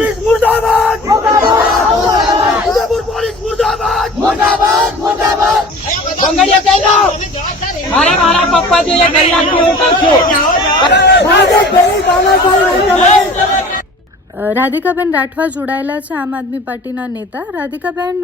मुर्दाबाद मुर्दाबाद उदयपुर पुलिस मुर्दाबाद मुर्दाबाद मुर्दाबाद બંગડીયા કહી દો મારા પપ્પા જે કલાક કેવું કરશે રાધિકાબેન રાઠવા જોડાયેલા છે આમ આદમી પાર્ટીના નેતા. રાધિકાબેન,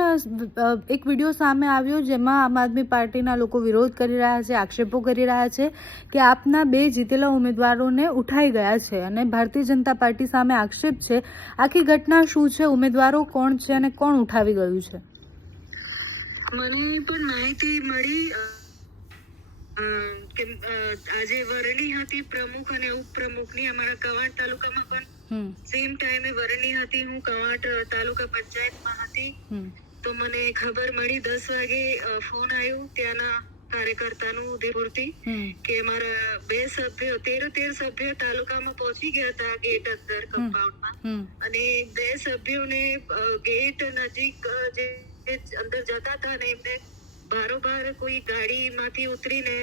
એક વિડીયો સામે આવ્યો જેમાં આમ આદમી પાર્ટીના લોકો વિરોધ કરી રહ્યા છે, આક્ષેપો કરી રહ્યા છે કે આપના 2 જીતેલા ઉમેદવારોને ઉઠાઈ ગયા છે અને ભારતીય જનતા પાર્ટી સામે આક્ષેપ છે. આખી ઘટના શું છે, ઉમેદવારો કોણ છે અને કોણ ઉઠાવી ગયું છે? મને પણ માહિતી મળી કે આજે વરણી હતી પ્રમુખ અને ઉપપ્રમુખની અમારા કવાંટ તાલુકામાં પણ સેમ ટાઈમે વરણી હતી. હું કવાંટ તાલુકા પંચાયતમાં હતી તો મને ખબર મળી 10 વાગે ફોન આવ્યો ત્યાંના કાર્યકર્તાનું ઉદયપુરથી કે અમારા 2 સભ્યો 13 સભ્યો તાલુકામાં પહોંચી ગયા હતા ગેટ અંદર કમ્પાઉન્ડમાં અને 2 સભ્યોને ગેટ નજીક જે અંદર જતા હતા ને એમને બારોબાર કોઈ ગાડીમાંથી ઉતરીને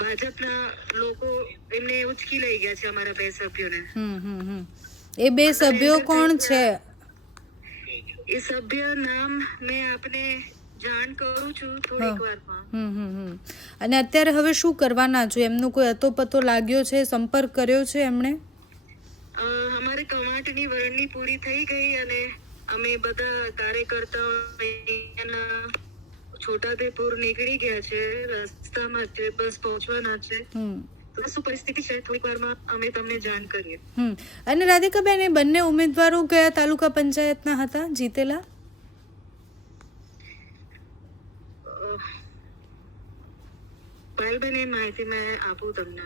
ભાજપના લોકો એમને ઉચકી લઈ ગયા છે અમારા 2 સભ્યોને. એ 2 સભ્યો કોણ છે? એ સભ્ય નામ મેં આપને જાણ કરું છું થોડીક વારમાં. અને અત્યારે હવે શું કરવાના છો? એમનો કોઈ અતોપતો લાગ્યો છે, સંપર્ક કર્યો છે એમણે? અમારે કવાંટની વરણી પૂરી થઈ ગઈ અને અમે બધા કાર્યકર્તાઓ છોટાઉદેપુર નીકળી ગયા છે, રસ્તામાં છે, બસ પહોંચવાના છે. તો શું પરિસ્થિતિ છે થોડીક વારમાં અમે તમને જાણ કરીએ. અને રાધિકાબેન, એ બંને ઉમેદવારો કયા તાલુકા પંચાયતના હતા જીતેલા? પાયલબેન, એ માહિતી મેં આપું તમને.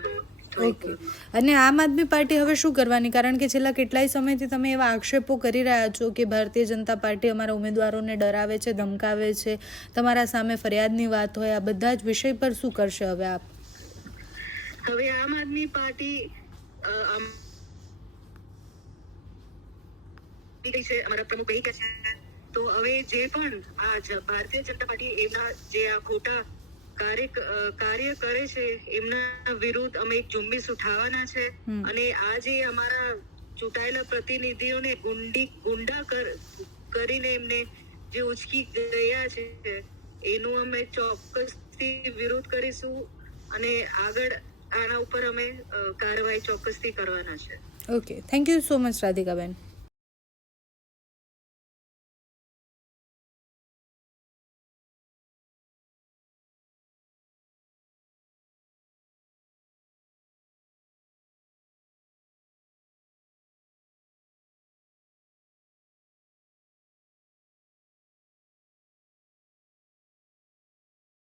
ઓકે. અને આમ આદમી પાર્ટી હવે શું કરવાની? કારણ કે છેલ્લા કેટલાય સમયથી તમે એવા આક્ષેપો કરી રહ્યા છો કે ભારતીય જનતા પાર્ટી અમારા ઉમેદવારોને ડરાવે છે, ધમકાવે છે, તમારા સામે ફરિયાદની વાત હોય, આ બધા જ વિષય પર શું કરશે હવે આપ? હવે આમ આદમી પાર્ટી અમારા પ્રમુખ કહી ગયા છે તો હવે જે પણ આ ભારતીય જનતા પાર્ટી એમના જે આ ખોટા કાર્ય કરે છે એમના વિરુદ્ધ અમે એક ઝુંબેશ ઉઠાવવાના છે અને આ જે અમારા ચૂંટાયેલા પ્રતિનિધિઓને ગુંડા કરીને એમને જે ઉચકી ગયા છે એનું અમે ચોક્કસથી વિરોધ કરીશું અને આગળ આના ઉપર અમે કાર્યવાહી ચોક્કસથી કરવાના છે. Okay, thank you so much Radhikaben.